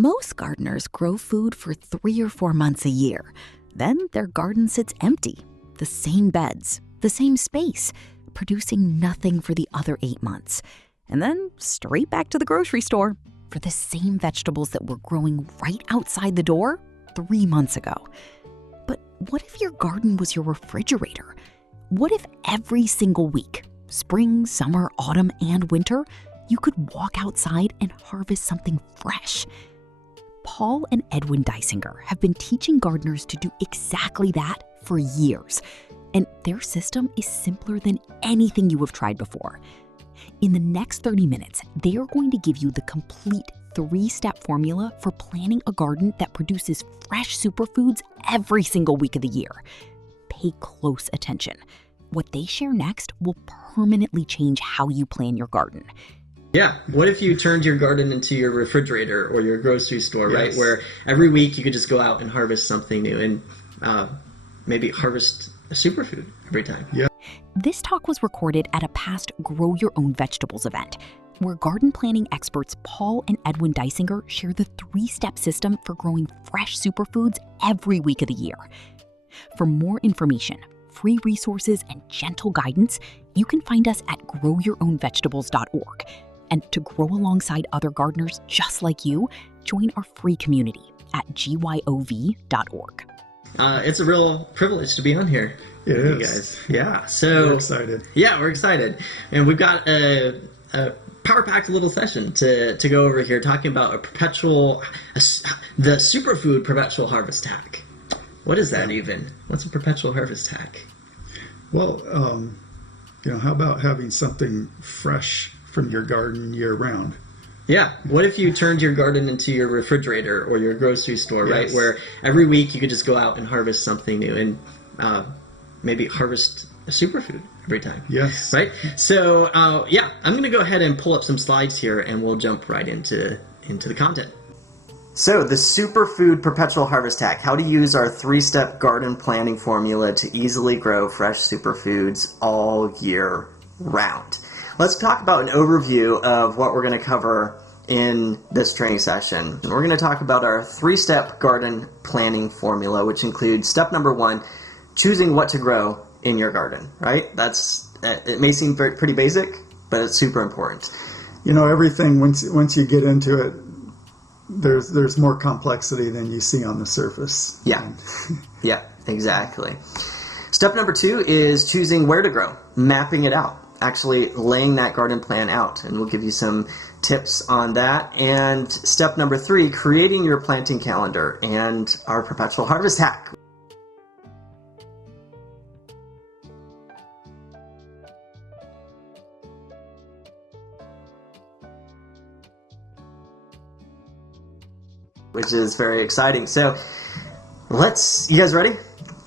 Most gardeners grow food for 3 or 4 months a year. Then their garden sits empty, the same beds, the same space, producing nothing for the other 8 months. And then straight back to the grocery store for the same vegetables that were growing right outside the door 3 months ago. But what if your garden was your refrigerator? What if every single week, spring, summer, autumn, and winter, you could walk outside and harvest something fresh? Paul and Edwin Dysinger have been teaching gardeners to do exactly that for years. And their system is simpler than anything you have tried before. In the next 30 minutes, they are going to give you the complete 3-step formula for planning a garden that produces fresh superfoods every single week of the year. Pay close attention. What they share next will permanently change how you plan your garden. Yeah. What if you turned your garden into your refrigerator or your grocery store, Yes. right? Where every week you could just go out and harvest something new and maybe harvest a superfood every time. Yeah. This talk was recorded at a past Grow Your Own Vegetables event, where garden planning experts Paul and Edwin Dysinger share the 3-step system for growing fresh superfoods every week of the year. For more information, free resources, and gentle guidance, you can find us at growyourownvegetables.org. And to grow alongside other gardeners just like you, join our free community at gyov.org. It's a real privilege to be on here It with you is. guys. Yeah. So We're excited. Yeah, we're excited. And we've got a power-packed little session to go over here talking about the superfood perpetual harvest hack. What is that even? What's a perpetual harvest hack? Well, how about having something fresh from your garden year-round? Yeah. What if you turned your garden into your refrigerator or your grocery store, right? Yes. Where every week you could just go out and harvest something new and maybe harvest a superfood every time. Yes. Right? So, I'm going to go ahead and pull up some slides here and we'll jump right into the content. So, the Superfood Perpetual Harvest Hack, how to use our 3-step garden planning formula to easily grow fresh superfoods all year round. Let's talk about an overview of what we're going to cover in this training session. We're going to talk about our 3-step garden planning formula, which includes step number 1, choosing what to grow in your garden, right? It may seem pretty basic, but it's super important. Everything, once you get into it, there's more complexity than you see on the surface. Yeah. Yeah, exactly. Step number 2 is choosing where to grow, mapping it out, actually laying that garden plan out, and we'll give you some tips on that. And step number 3, creating your planting calendar and our perpetual harvest hack. Which is very exciting. So you guys ready?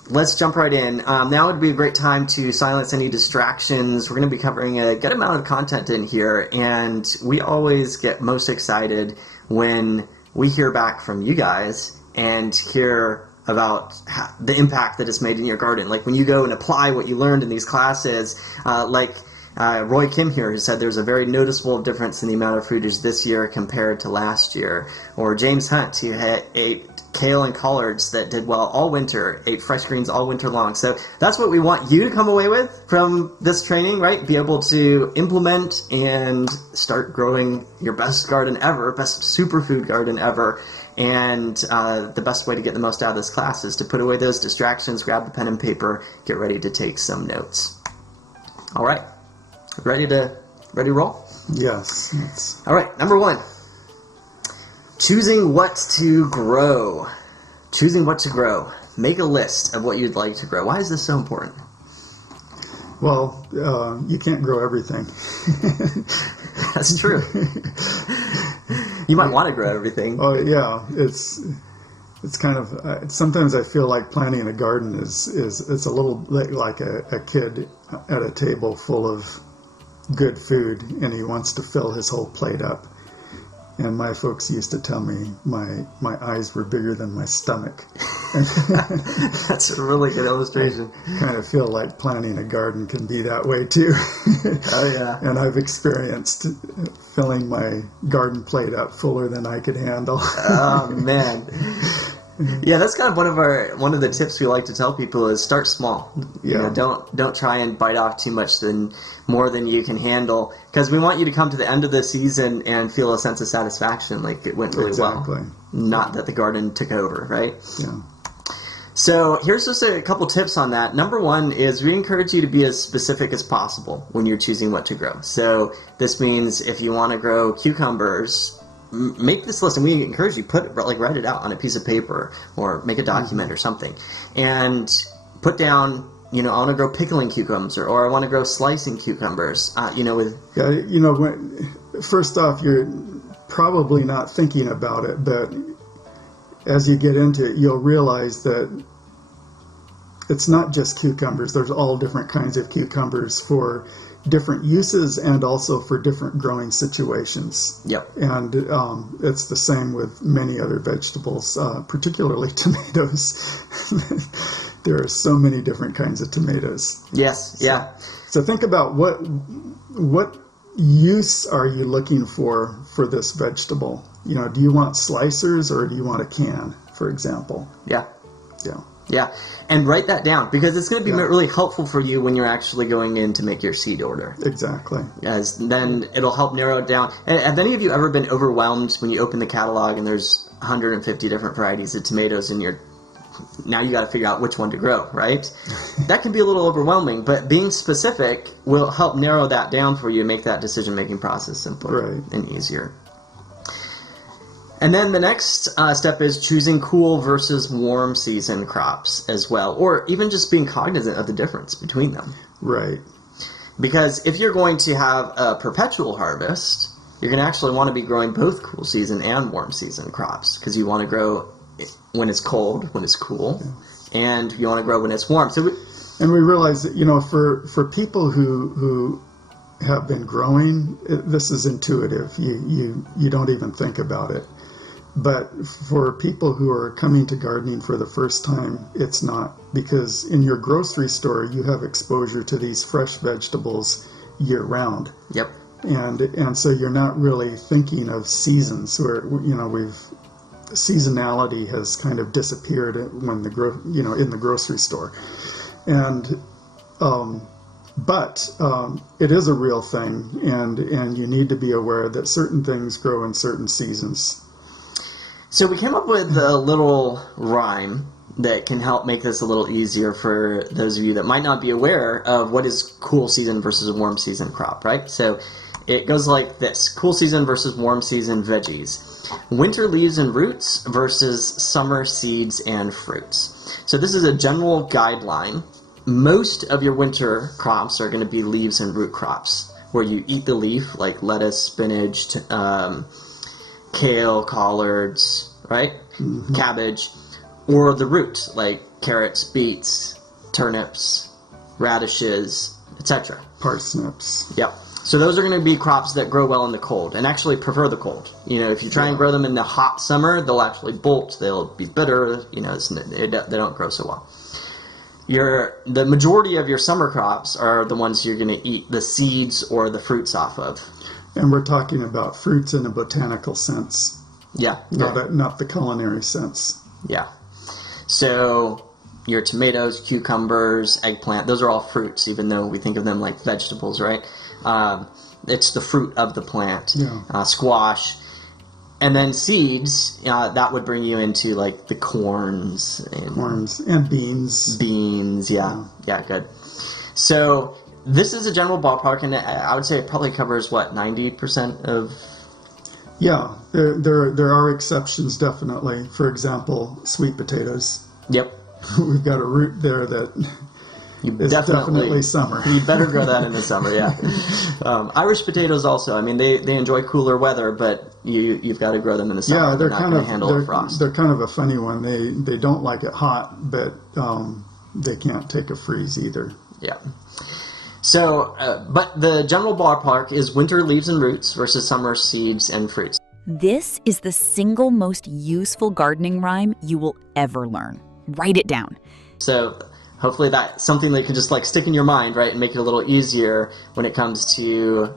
Let's jump right in. Now would be a great time to silence any distractions. We're going to be covering a good amount of content in here, and we always get most excited when we hear back from you guys and hear about the impact that it's made in your garden. Like when you go and apply what you learned in these classes, Roy Kim here, who said there's a very noticeable difference in the amount of fruit this year compared to last year. Or James Hunt, who ate kale and collards that did well all winter, ate fresh greens all winter long. So that's what we want you to come away with from this training, right? Be able to implement and start growing your best garden ever, best superfood garden ever. And the best way to get the most out of this class is to put away those distractions, grab the pen and paper, get ready to take some notes. All right. Ready to roll? Yes. All right, number 1. Choosing what to grow. Choosing what to grow. Make a list of what you'd like to grow. Why is this so important? Well, you can't grow everything. That's true. You might want to grow everything. Oh, yeah. It's kind of, sometimes I feel like planting a garden is it's a little like a kid at a table full of good food, and he wants to fill his whole plate up. And my folks used to tell me my eyes were bigger than my stomach. That's a really good illustration. I kind of feel like planting a garden can be that way too. Oh, yeah. And I've experienced filling my garden plate up fuller than I could handle. Oh, man. Yeah, that's kind of one of the tips we like to tell people is start small. Yeah. Don't try and bite off too much more than you can handle, because we want you to come to the end of the season and feel a sense of satisfaction, like it went really well. Not that the garden took over, right? Yeah. So here's just a couple tips on that. Number one is we encourage you to be as specific as possible when you're choosing what to grow. So this means if you want to grow cucumbers, make this list, and we encourage you write it out on a piece of paper or make a document or something, and put down, I want to grow pickling cucumbers, or I want to grow slicing cucumbers. First off, you're probably not thinking about it, but as you get into it, you'll realize that it's not just cucumbers. There's all different kinds of cucumbers for different uses and also for different growing situations. Yep. And it's the same with many other vegetables, particularly tomatoes. There are so many different kinds of tomatoes. Yes. Yeah. So think about what use are you looking for this vegetable? Do you want slicers or do you want a can, for example? Yeah. Yeah. Yeah, and write that down, because it's going to be really helpful for you when you're actually going in to make your seed order. Exactly. As then it'll help narrow it down. And have any of you ever been overwhelmed when you open the catalog and there's 150 different varieties of tomatoes and now you got to figure out which one to grow, right? That can be a little overwhelming, but being specific will help narrow that down for you and make that decision-making process simpler and easier. And then the next step is choosing cool versus warm season crops as well, or even just being cognizant of the difference between them. Right. Because if you're going to have a perpetual harvest, you're going to actually want to be growing both cool season and warm season crops, because you want to grow when it's cold, when it's cool, and you want to grow when it's warm. And we realize that, for people who have been growing, this is intuitive. You don't even think about it. But for people who are coming to gardening for the first time, it's not, because in your grocery store you have exposure to these fresh vegetables year round. Yep. And so you're not really thinking of seasons, where seasonality has kind of disappeared when in the grocery store. And but it is a real thing, and you need to be aware that certain things grow in certain seasons. So we came up with a little rhyme that can help make this a little easier for those of you that might not be aware of what is cool season versus a warm season crop, right? So it goes like this: cool season versus warm season veggies. Winter leaves and roots versus summer seeds and fruits. So this is a general guideline. Most of your winter crops are going to be leaves and root crops, where you eat the leaf, like lettuce, spinach, kale, collards, right? Mm-hmm. Cabbage, or the root, like carrots, beets, turnips, radishes, etc. Parsnips. Yep. So those are going to be crops that grow well in the cold, and actually prefer the cold. If you try and grow them in the hot summer, they'll actually bolt. They'll be bitter. They don't grow so well. The majority of your summer crops are the ones you're going to eat the seeds or the fruits off of. And we're talking about fruits in a botanical sense. Yeah. Not the culinary sense. Yeah. So your tomatoes, cucumbers, eggplant, those are all fruits, even though we think of them like vegetables, right? It's the fruit of the plant. Yeah. Squash. And then seeds, that would bring you into like the corns. And beans. Beans, yeah. Yeah, good. So this is a general ballpark, and I would say it probably covers, 90% of... Yeah, there are exceptions, definitely. For example, sweet potatoes. Yep. We've got a root there that is definitely summer. You better grow that in the summer, yeah. Irish potatoes also, I mean, they enjoy cooler weather, but you've got to grow them in the summer. Yeah, they're not going to handle frost. They're kind of a funny one. They don't like it hot, but they can't take a freeze either. Yeah. So, but the general ballpark is winter leaves and roots versus summer seeds and fruits. This is the single most useful gardening rhyme you will ever learn. Write it down. So hopefully that's something that can just like stick in your mind, right, and make it a little easier when it comes to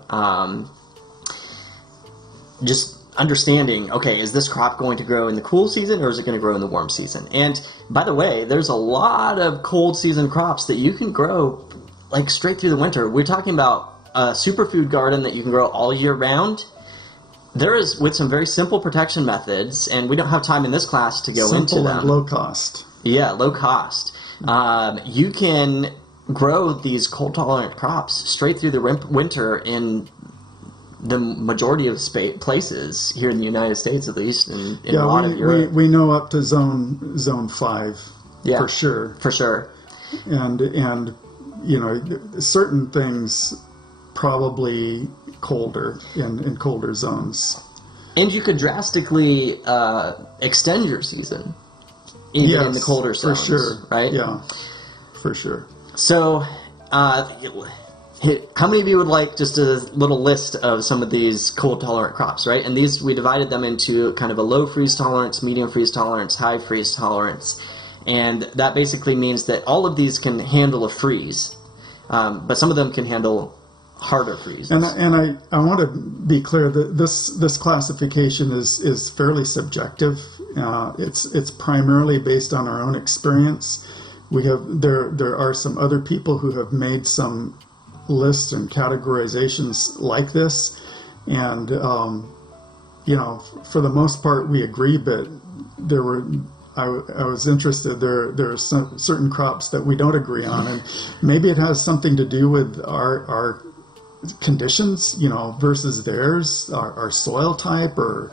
just understanding, okay, is this crop going to grow in the cool season or is it going to grow in the warm season? And by the way, there's a lot of cold season crops that you can grow like straight through the winter. We're talking about a superfood garden that you can grow all year round. There is, with some very simple protection methods, and we don't have time in this class to go into them. Simple and low cost. Yeah, low cost. You can grow these cold tolerant crops straight through the winter in the majority of places here in the United States, at least, in a lot of Europe. We know up to zone 5, for sure. For sure. And you know, certain things probably colder in colder zones. And you could drastically extend your season, even in the colder zones. For sure. Right? Yeah, for sure. So, how many of you would like just a little list of some of these cold tolerant crops, right? And these, we divided them into kind of a low freeze tolerance, medium freeze tolerance, high freeze tolerance. And that basically means that all of these can handle a freeze, but some of them can handle harder freezes. And I want to be clear that this classification is fairly subjective. It's primarily based on our own experience. There are some other people who have made some lists and categorizations like this, and you know, for the most part we agree, but I was interested. There are some certain crops that we don't agree on, and maybe it has something to do with our conditions, you know, versus theirs, our soil type, or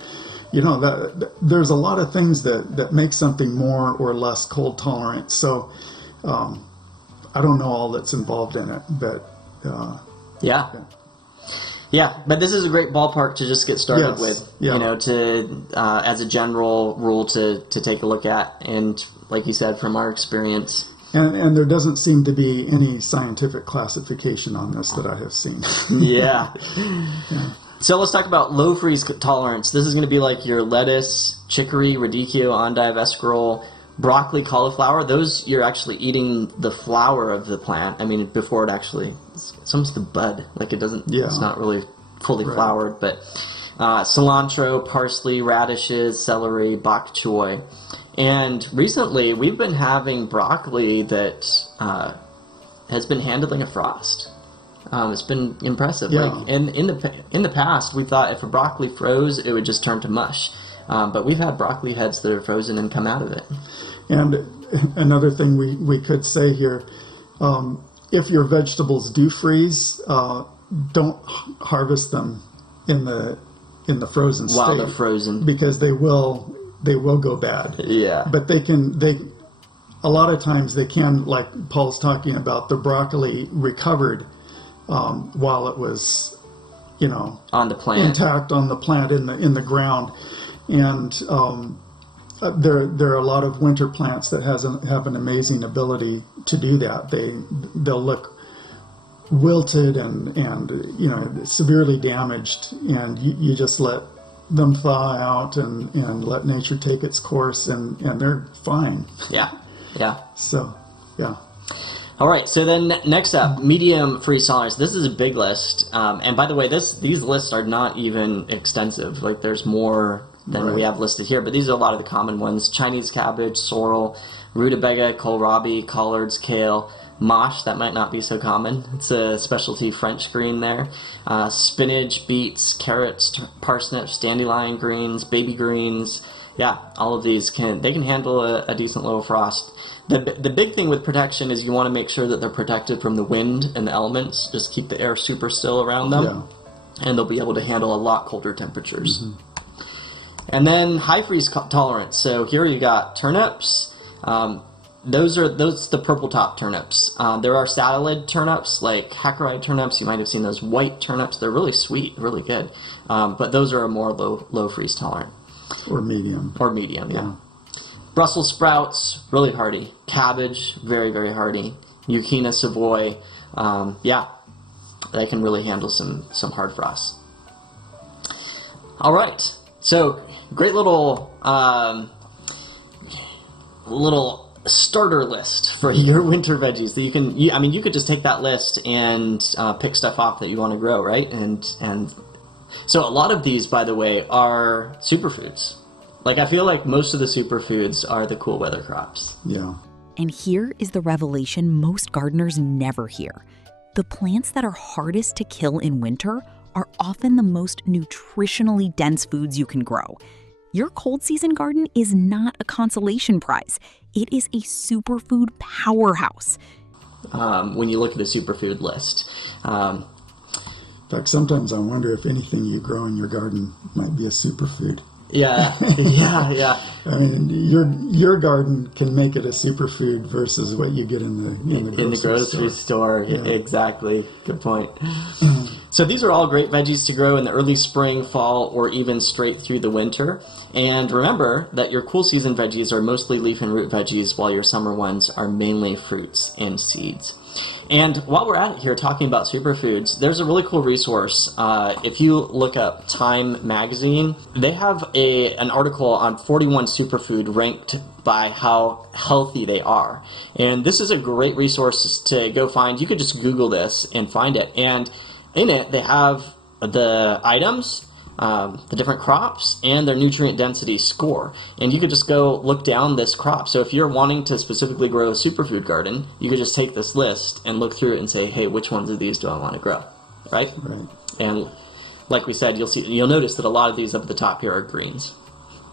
you know, that there's a lot of things that make something more or less cold tolerant. So I don't know all that's involved in it, but yeah, but this is a great ballpark to just get started with, you know, to as a general rule to take a look at, and like you said, from our experience. And there doesn't seem to be any scientific classification on this that I have seen. Yeah. So let's talk about low freeze tolerance. This is going to be like your lettuce, chicory, radicchio, endive, escarole, broccoli, cauliflower. Those, you're actually eating the flower of the plant. I mean, before it actually, it's almost the bud. Like it doesn't, it's not really fully flowered. But cilantro, parsley, radishes, celery, bok choy. And recently, we've been having broccoli that has been handling a frost. It's been impressive. Yeah. Like in the past, we thought if a broccoli froze, it would just turn to mush. But we've had broccoli heads that are frozen and come out of it. And another thing we could say here, if your vegetables do freeze, don't harvest them in the frozen state while they're frozen, because they will go bad. Yeah. But a lot of times they can, like Paul's talking about, the broccoli recovered while it was, you know, on the plant, intact on the plant in the ground. And there are a lot of winter plants that have an amazing ability to do that. They'll look wilted and you know, severely damaged, and you just let them thaw out and let nature take its course, and they're fine. Yeah. So, yeah. All right, so then next up, medium freeze tolerance. This is a big list, and by the way, these lists are not even extensive. Like, there's more than we have listed here, but these are a lot of the common ones: Chinese cabbage, sorrel, rutabaga, kohlrabi, collards, kale, mosh. That might not be so common. It's a specialty French green there. Spinach, beets, carrots, parsnips, dandelion greens, baby greens. Yeah, all of these can handle a decent low frost. The big thing with protection is you want to make sure that they're protected from the wind and the elements. Just keep the air super still around them, and they'll be able to handle a lot colder temperatures. Mm-hmm. And then high freeze tolerance. So here you got turnips. Those the purple top turnips. There are salad turnips like Hackerite turnips. You might have seen those white turnips. They're really sweet, really good. But those are more low freeze tolerant. Or medium. Yeah. Brussels sprouts, really hardy. Cabbage, very, very hardy. Zucchini Savoy, they can really handle some hard frosts. All right, So great little starter list for your winter veggies that you could just take that list and pick stuff off that you want to grow, right? And so a lot of these, by the way, are superfoods. Like, I feel like most of the superfoods are the cool weather crops. Yeah. And here is the revelation most gardeners never hear. The plants that are hardest to kill in winter are often the most nutritionally dense foods you can grow. Your cold season garden is not a consolation prize. It is a superfood powerhouse. When you look at the superfood list. In fact, sometimes I wonder if anything you grow in your garden might be a superfood. Yeah. I mean, your garden can make it a superfood versus what you get in the grocery store. Yeah. Exactly. Good point. So these are all great veggies to grow in the early spring, fall, or even straight through the winter. And remember that your cool season veggies are mostly leaf and root veggies, while your summer ones are mainly fruits and seeds. And while we're at it here talking about superfoods, there's a really cool resource. If you look up Time Magazine, they have an article on 41 superfood ranked by how healthy they are. And this is a great resource to go find. You could just Google this and find it. And in it, they have the items, the different crops, and their nutrient density score. And you could just go look down this crop. So if you're wanting to specifically grow a superfood garden, you could just take this list and look through it and say, hey, which ones of these do I want to grow? Right? And like we said, you'll notice that a lot of these up at the top here are greens.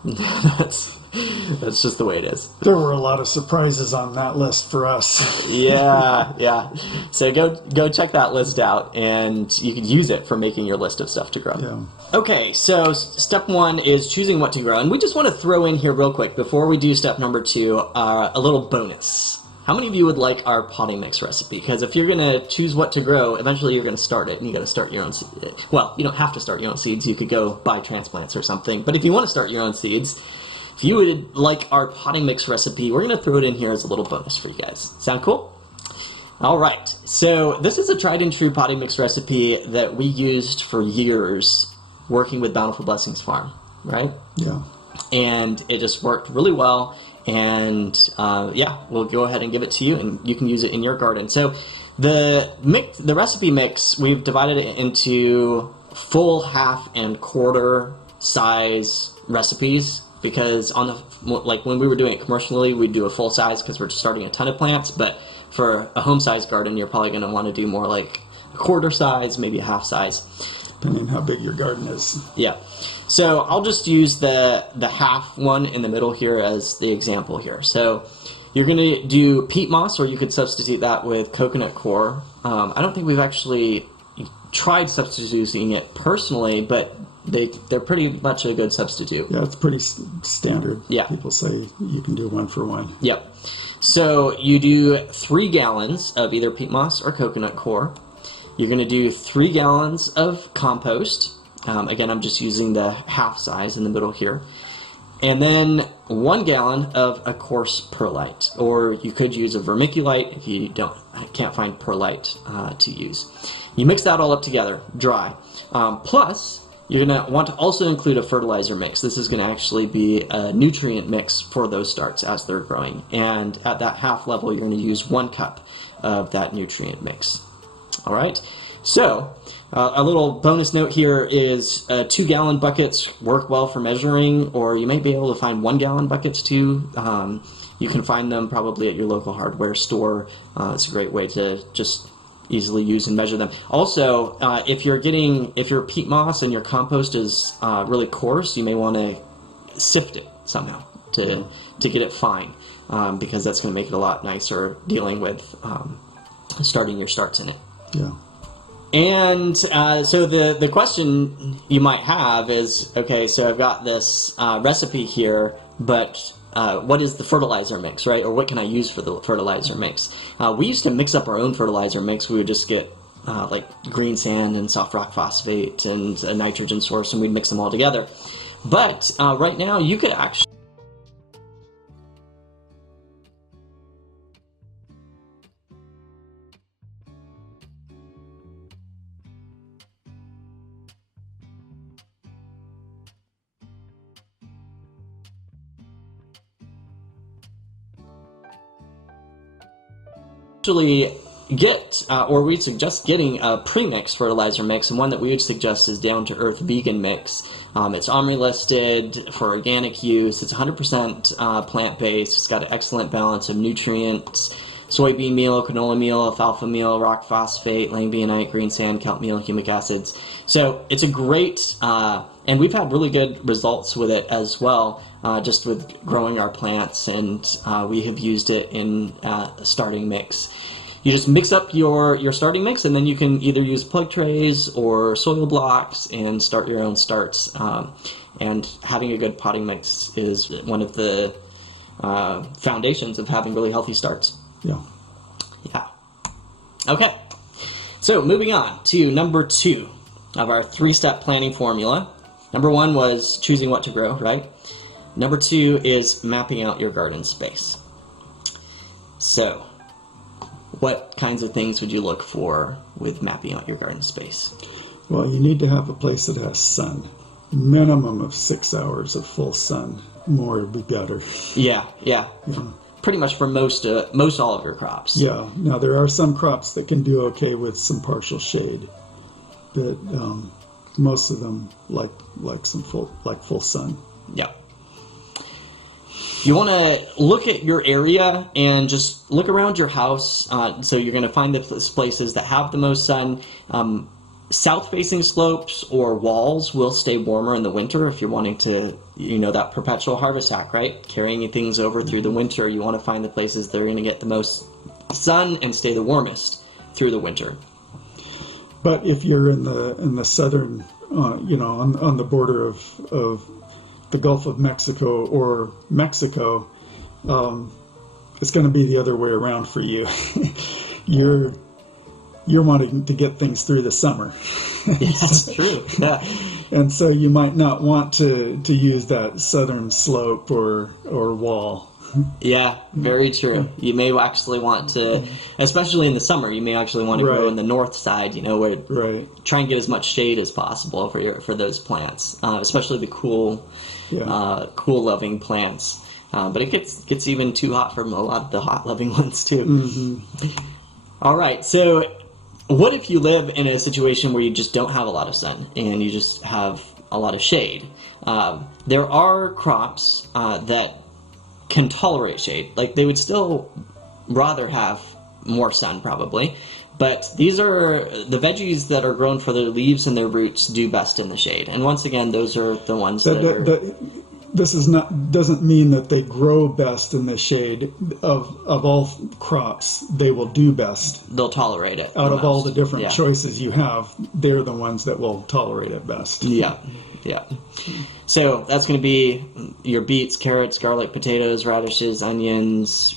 That's just the way it is. There were a lot of surprises on that list for us. Yeah. So go check that list out, and you can use it for making your list of stuff to grow. Yeah. Okay, so step 1 is choosing what to grow. And we just want to throw in here real quick, before we do step number 2, a little bonus. How many of you would like our potting mix recipe? Because if you're going to choose what to grow, eventually you're going to start it, and you got to start your own seeds. Well, you don't have to start your own seeds. You could go buy transplants or something. But if you want to start your own seeds, if you would like our potting mix recipe, we're going to throw it in here as a little bonus for you guys. Sound cool? All right. So this is a tried and true potting mix recipe that we used for years working with Bountiful Blessings Farm, right? Yeah. And it just worked really well. And we'll go ahead and give it to you, and you can use it in your garden. So the recipe mix, we've divided it into full, half, and quarter size recipes, because when we were doing it commercially, we'd do a full size because we're just starting a ton of plants. But for a home size garden, you're probably going to want to do more like a quarter size, maybe a half size, depending on how big your garden is. Yeah. So I'll just use the half one in the middle here as the example here. So you're going to do peat moss, or you could substitute that with coconut coir. I don't think we've actually tried substituting it personally, but they're pretty much a good substitute. Yeah, it's pretty standard. Yeah. People say you can do 1 for 1. Yep. So you do 3 gallons of either peat moss or coconut coir. You're going to do 3 gallons of compost. Again, I'm just using the half size in the middle here. And then 1 gallon of a coarse perlite, or you could use a vermiculite if you can't find perlite to use. You mix that all up together, dry. Plus, you're going to want to also include a fertilizer mix. This is going to actually be a nutrient mix for those starts as they're growing. And at that half level, you're going to use 1 cup of that nutrient mix. All right. So a little bonus note here is 2-gallon buckets work well for measuring, or you may be able to find 1-gallon buckets too. You can find them probably at your local hardware store. It's a great way to just easily use and measure them. Also, if your peat moss and your compost is really coarse, you may want to sift it somehow to get it fine, because that's going to make it a lot nicer dealing with starting your starts in it. Yeah. And so the question you might have is, okay, so I've got this recipe here, but what is the fertilizer mix, right? Or what can I use for the fertilizer mix? We used to mix up our own fertilizer mix. We would just get like green sand and soft rock phosphate and a nitrogen source, and we'd mix them all together. But right now, you could actually actually get, or we suggest getting a premix fertilizer mix, and one that we would suggest is Down to Earth Vegan Mix. It's OMRI listed for organic use. It's 100% plant-based. It's got an excellent balance of nutrients: soybean meal, canola meal, alfalfa meal, rock phosphate, langbeinite, green sand, kelp meal, humic acids. So it's a great, and we've had really good results with it as well, just with growing our plants, and we have used it in a starting mix. You just mix up your starting mix, and then you can either use plug trays or soil blocks and start your own starts. And having a good potting mix is one of the foundations of having really healthy starts. Yeah. Yeah. Okay. So moving on to number 2 of our 3-step planning formula. Number 1 was choosing what to grow, right? Number 2 is mapping out your garden space. So, what kinds of things would you look for with mapping out your garden space? Well, you need to have a place that has sun. Minimum of 6 hours of full sun. More would be better. Yeah. Yeah. Pretty much for most all of your crops. Yeah. Now there are some crops that can do okay with some partial shade, but most of them like full sun. Yeah. You want to look at your area and just look around your house. So you're going to find the places that have the most sun. South-facing slopes or walls will stay warmer in the winter if you're wanting to, that perpetual harvest hack, right? Carrying things over through the winter. You want to find the places that are going to get the most sun and stay the warmest through the winter. But if you're in the southern, on the border of the Gulf of Mexico or Mexico, it's going to be the other way around for you. You're wanting to get things through the summer. Yeah, that's true. Yeah. And so you might not want to use that southern slope or wall. Yeah, very true. You may actually want to, especially in the summer, you may actually want to grow in the north side, where try and get as much shade as possible for those plants, especially the cool loving plants. But it gets even too hot for a lot of the hot loving ones too. Mm-hmm. All right, so what if you live in a situation where you just don't have a lot of sun and you just have a lot of shade? There are crops that can tolerate shade. Like, they would still rather have more sun probably, but these are the veggies that are grown for their leaves and their roots do best in the shade. And once again, those are the ones this doesn't mean that they grow best in the shade. Of all crops, they will do best. They'll tolerate it. Out of all the different choices you have, they're the ones that will tolerate it best. Yeah. So that's going to be your beets, carrots, garlic, potatoes, radishes, onions,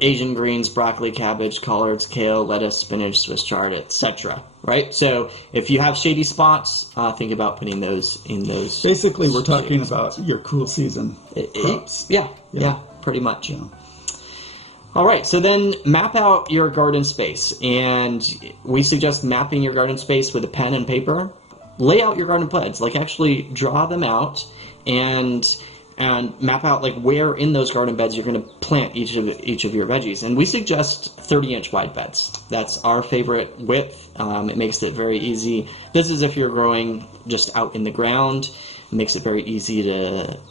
Asian greens, broccoli, cabbage, collards, kale, lettuce, spinach, Swiss chard, etc. Right? So if you have shady spots, think about putting those in those. Basically, we're talking about your cool season crops. Yeah, pretty much. Yeah. All right, so then map out your garden space, and we suggest mapping your garden space with a pen and paper. Lay out your garden beds, actually draw them out and map out where in those garden beds you're going to plant each of your veggies. And we suggest 30-inch wide beds. That's our favorite width. It makes it very easy. This is if you're growing just out in the ground. It makes it very easy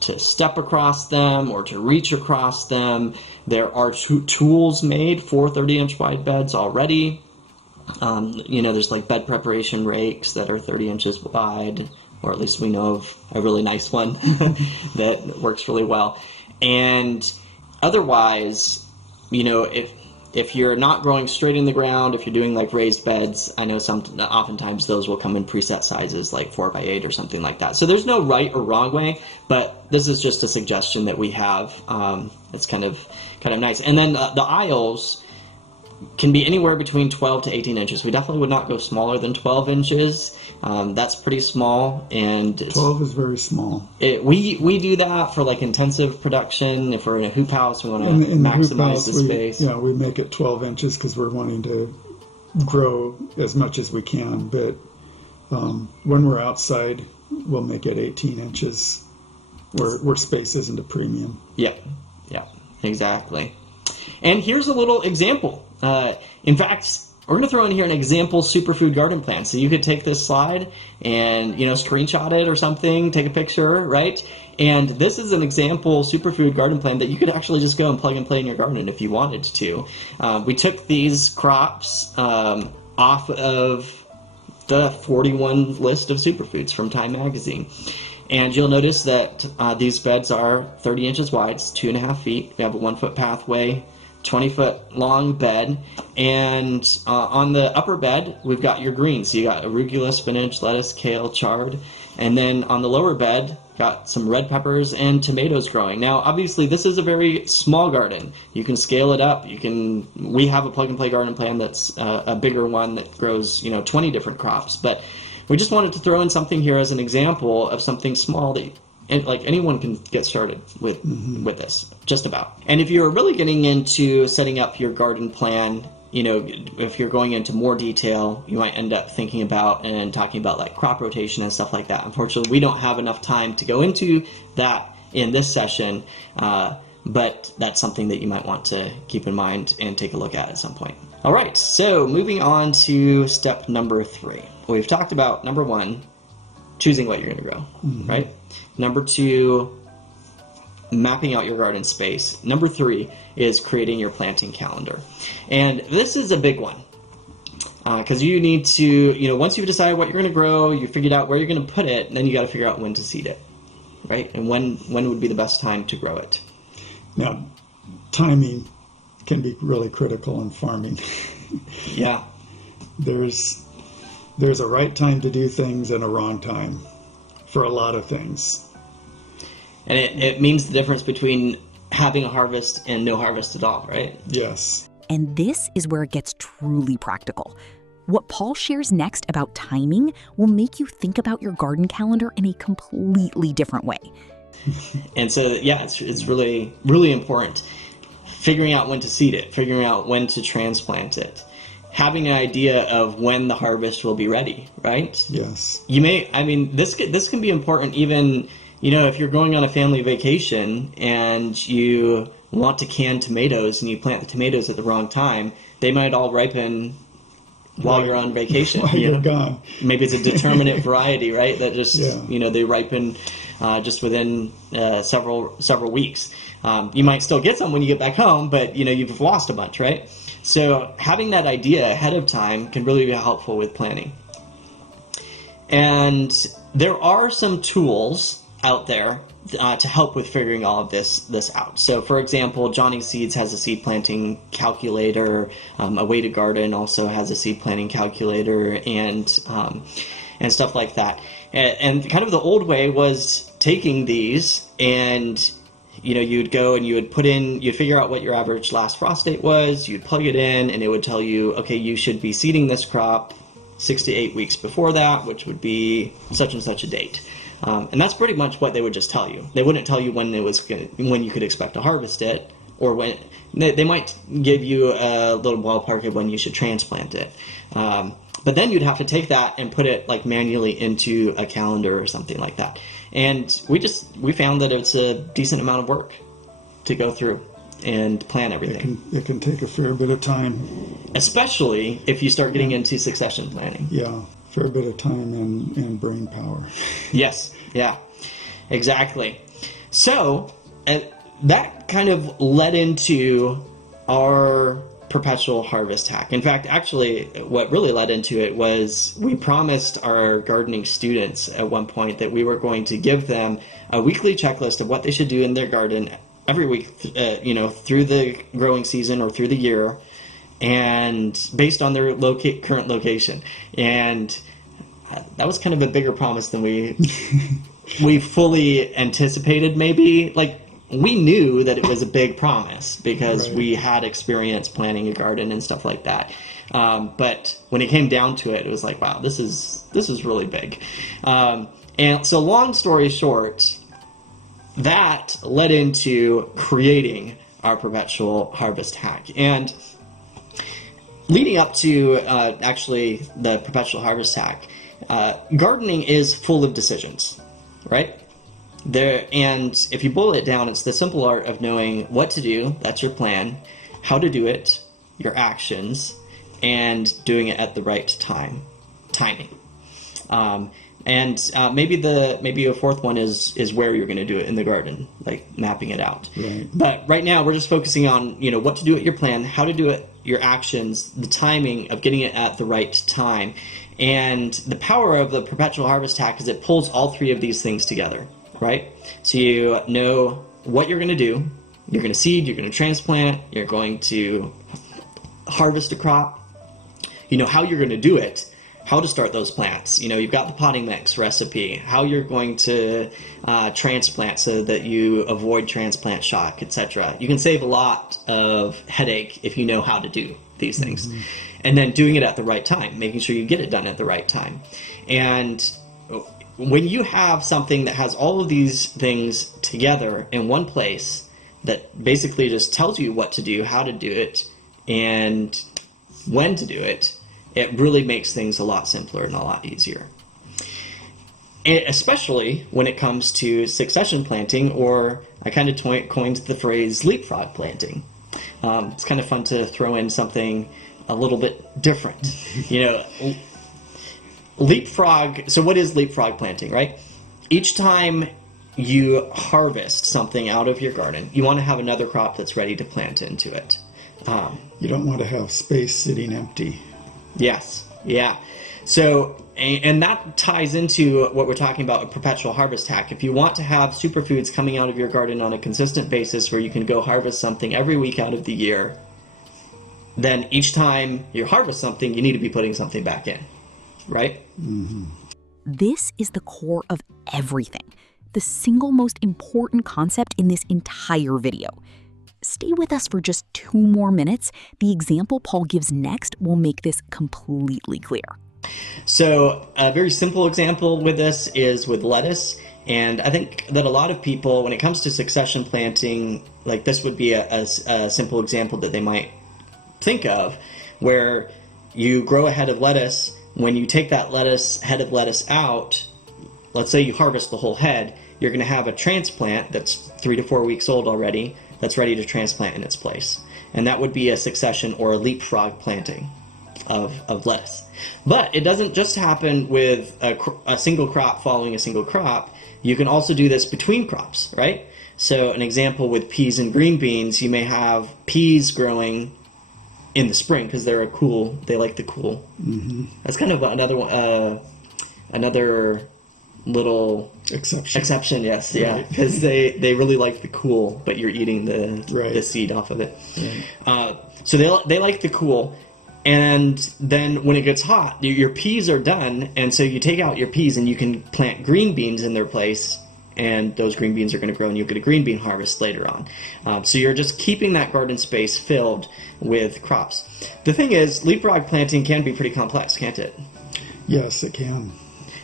to step across them or to reach across them. There are tools made for 30-inch wide beds already. There's bed preparation rakes that are 30 inches wide, or at least we know of a really nice one that works really well. And otherwise, if you're not growing straight in the ground, if you're doing raised beds, I know oftentimes those will come in preset sizes 4x8 or something like that. So there's no right or wrong way, but this is just a suggestion that we have. It's kind of nice. And then the aisles can be anywhere between 12 to 18 inches. We definitely would not go smaller than 12 inches. That's pretty small. And 12 is very small. We do that for intensive production. If we're in a hoop house, we want to maximize the space. Yeah, we make it 12 inches because we're wanting to grow as much as we can. But when we're outside, we'll make it 18 inches where space isn't a premium. Yeah, exactly. And here's a little example. In fact, we're going to throw in here an example superfood garden plan. So you could take this slide and, screenshot it or something, take a picture, right? And this is an example superfood garden plan that you could actually just go and plug and play in your garden if you wanted to. We took these crops off of the 41 list of superfoods from Time Magazine. And you'll notice that these beds are 30 inches wide, it's 2.5 feet. We have a 1-foot pathway, 20-foot long bed, and on the upper bed we've got your greens. So you got arugula, spinach, lettuce, kale, chard, and then on the lower bed got some red peppers and tomatoes growing. Now obviously this is a very small garden. You can scale it up. We have a plug and play garden plan that's a bigger one that grows 20 different crops, but we just wanted to throw in something here as an example of something small that anyone can get started with this, just about. And if you're really getting into setting up your garden plan, if you're going into more detail, you might end up thinking about and talking about like crop rotation and stuff like that. Unfortunately, we don't have enough time to go into that in this session, but that's something that you might want to keep in mind and take a look at some point. All right, so moving on to step number 3. We've talked about number 1, choosing what you're going to grow, right? Number 2, mapping out your garden space. Number 3 is creating your planting calendar. And this is a big one because you need to, once you've decided what you're going to grow, you figured out where you're going to put it, then you got to figure out when to seed it, right? And when would be the best time to grow it. Now, timing can be really critical in farming. Yeah. There's a right time to do things and a wrong time for a lot of things. And it means the difference between having a harvest and no harvest at all, right? Yes. And this is where it gets truly practical. What Paul shares next about timing will make you think about your garden calendar in a completely different way. And so, yeah, it's really, really important. Figuring out when to seed it, figuring out when to transplant it, having an idea of when the harvest will be ready, right? Yes. This can be important even, if you're going on a family vacation and you want to can tomatoes and you plant the tomatoes at the wrong time, they might all ripen while you're on vacation. While you're gone. Maybe it's a determinate variety, right? That just, they ripen just within several weeks. You might still get some when you get back home, but, you've lost a bunch, right? So having that idea ahead of time can really be helpful with planning. And there are some tools out there to help with figuring all of this out. So, for example, Johnny Seeds has a seed planting calculator. A Way to Garden also has a seed planting calculator, and stuff like that. And kind of the old way was taking these and you'd go and you'd figure out what your average last frost date was, you'd plug it in, and it would tell you, okay, you should be seeding this crop 6 to 8 weeks before that, which would be such and such a date. And that's pretty much what they would just tell you. They wouldn't tell you when you could expect to harvest it, or when they might give you a little ballpark of when you should transplant it. But then you'd have to take that and put it manually into a calendar or something like that. And we found that it's a decent amount of work to go through and plan everything. It can take a fair bit of time. Especially if you start getting into succession planning. Yeah, fair bit of time and brain power. Yes, yeah, exactly. So that kind of led into our perpetual harvest hack. In fact, actually, what really led into it was we promised our gardening students at one point that we were going to give them a weekly checklist of what they should do in their garden every week, through the growing season or through the year, and based on their current location. And that was kind of a bigger promise than we fully anticipated, maybe. We knew that it was a big promise because we had experience planting a garden and stuff like that. But when it came down to it, it was like, wow, this is really big. And so long story short, that led into creating our perpetual harvest hack. And leading up to actually the perpetual harvest hack, gardening is full of decisions, right? And if you boil it down, it's the simple art of knowing what to do, that's your plan, how to do it, your actions, and doing it at the right timing. Maybe a fourth one is where you're going to do it in the garden, like mapping it out. Right. But right now we're just focusing on, what to do at your plan, how to do it, your actions, the timing of getting it at the right time. And the power of the perpetual harvest hack is it pulls all three of these things together, right? So you know what you're going to do. You're going to seed, you're going to transplant, you're going to harvest a crop. You know how you're going to do it, how to start those plants. You've got the potting mix recipe, how you're going to transplant so that you avoid transplant shock, etc. You can save a lot of headache if you know how to do these things. Mm-hmm. And then doing it at the right time, making sure you get it done at the right time. And when you have something that has all of these things together in one place that basically just tells you what to do, how to do it, and when to do it, it really makes things a lot simpler and a lot easier. And especially when it comes to succession planting, or I kind of coined the phrase LeapFrog planting. It's kind of fun to throw in something a little bit different. LeapFrog, so what is LeapFrog planting, right? Each time you harvest something out of your garden, you want to have another crop that's ready to plant into it. You don't want to have space sitting empty. Yes, yeah. So, and that ties into what we're talking about, a perpetual harvest hack. If you want to have superfoods coming out of your garden on a consistent basis where you can go harvest something every week out of the year, then each time you harvest something, you need to be putting something back in, right? Mm-hmm. This is the core of everything, the single most important concept in this entire video. Stay with us for just 2 more minutes. The example Paul gives next will make this completely clear. So a very simple example with this is with lettuce. And I think that a lot of people, when it comes to succession planting, like this would be a simple example that they might think of, where you grow a head of lettuce. When you take that head of lettuce out, let's say you harvest the whole head, you're going to have a transplant that's 3 to 4 weeks old already that's ready to transplant in its place. And that would be a succession or a LeapFrog planting of lettuce. But it doesn't just happen with a single crop following a single crop. You can also do this between crops, right? So an example with peas and green beans, you may have peas growing in the spring because they like the cool. Mm-hmm. That's kind of another little exception, yes, yeah, because they really like the cool, but you're eating the seed off of it. Right. So they like the cool, and then when it gets hot, your peas are done, and so you take out your peas and you can plant green beans in their place, and those green beans are going to grow and you'll get a green bean harvest later on. So you're just keeping that garden space filled with crops. The thing is, LeapFrog planting can be pretty complex, can't it? Yes, it can.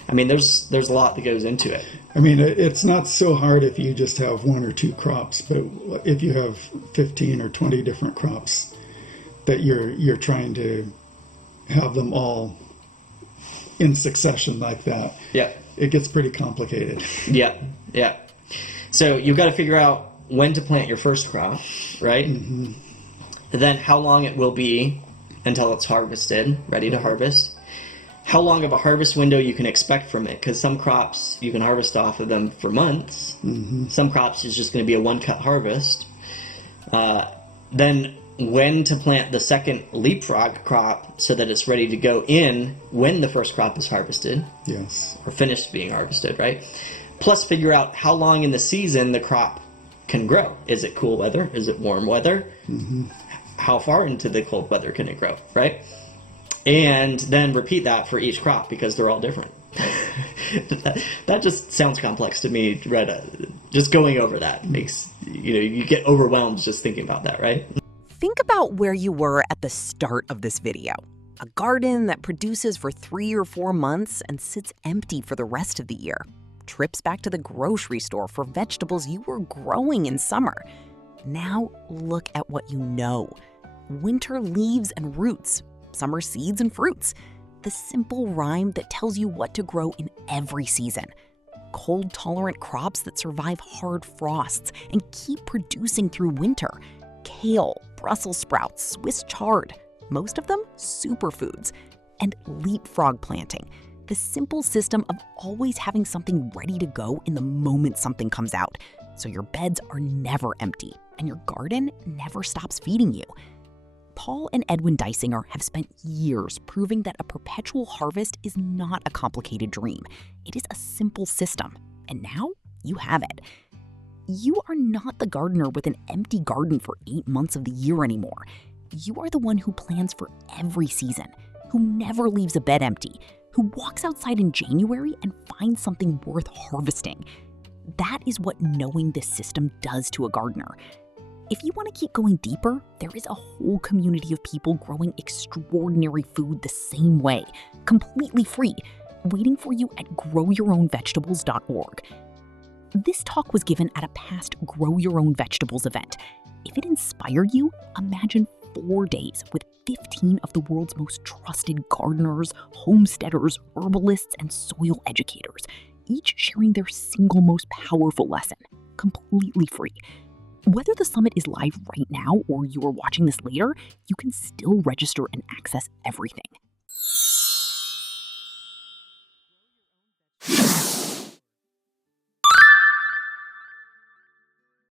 I mean, there's a lot that goes into it. I mean, it's not so hard if you just have 1 or 2 crops, but if you have 15 or 20 different crops that you're trying to have them all in succession like that, yeah, it gets pretty complicated. Yeah. So you've got to figure out when to plant your first crop, right? Mm-hmm. And then how long it will be until it's harvested, ready to harvest. How long of a harvest window you can expect from it, because some crops you can harvest off of them for months. Mm-hmm. Some crops is just going to be a one-cut harvest. Then when to plant the second LeapFrog crop so that it's ready to go in when the first crop is harvested. Yes. Or finished being harvested, right? Plus figure out how long in the season the crop can grow. Is it cool weather? Is it warm weather? Mm-hmm. How far into the cold weather can it grow, right? And then repeat that for each crop because they're all different. That just sounds complex to me, Retta. Just going over that makes, you get overwhelmed just thinking about that, right? Think about where you were at the start of this video. A garden that produces for 3 or 4 months and sits empty for the rest of the year. Trips back to the grocery store for vegetables you were growing in summer. Now look at what you know. Winter leaves and roots. Summer seeds and fruits. The simple rhyme that tells you what to grow in every season. Cold-tolerant crops that survive hard frosts and keep producing through winter. Kale, Brussels sprouts, Swiss chard, most of them superfoods, and LeapFrog planting, the simple system of always having something ready to go in the moment something comes out, so your beds are never empty and your garden never stops feeding you. Paul and Edwin Dysinger have spent years proving that a perpetual harvest is not a complicated dream. It is a simple system, and now you have it. You are not the gardener with an empty garden for 8 months of the year anymore. You are the one who plans for every season, who never leaves a bed empty, who walks outside in January and finds something worth harvesting. That is what knowing this system does to a gardener. If you want to keep going deeper, there is a whole community of people growing extraordinary food the same way, completely free, waiting for you at growyourownvegetables.org. This talk was given at a past Grow Your Own Vegetables event. If it inspired you, imagine 4 days with 15 of the world's most trusted gardeners, homesteaders, herbalists, and soil educators, each sharing their single most powerful lesson, completely free. Whether the summit is live right now or you are watching this later, you can still register and access everything.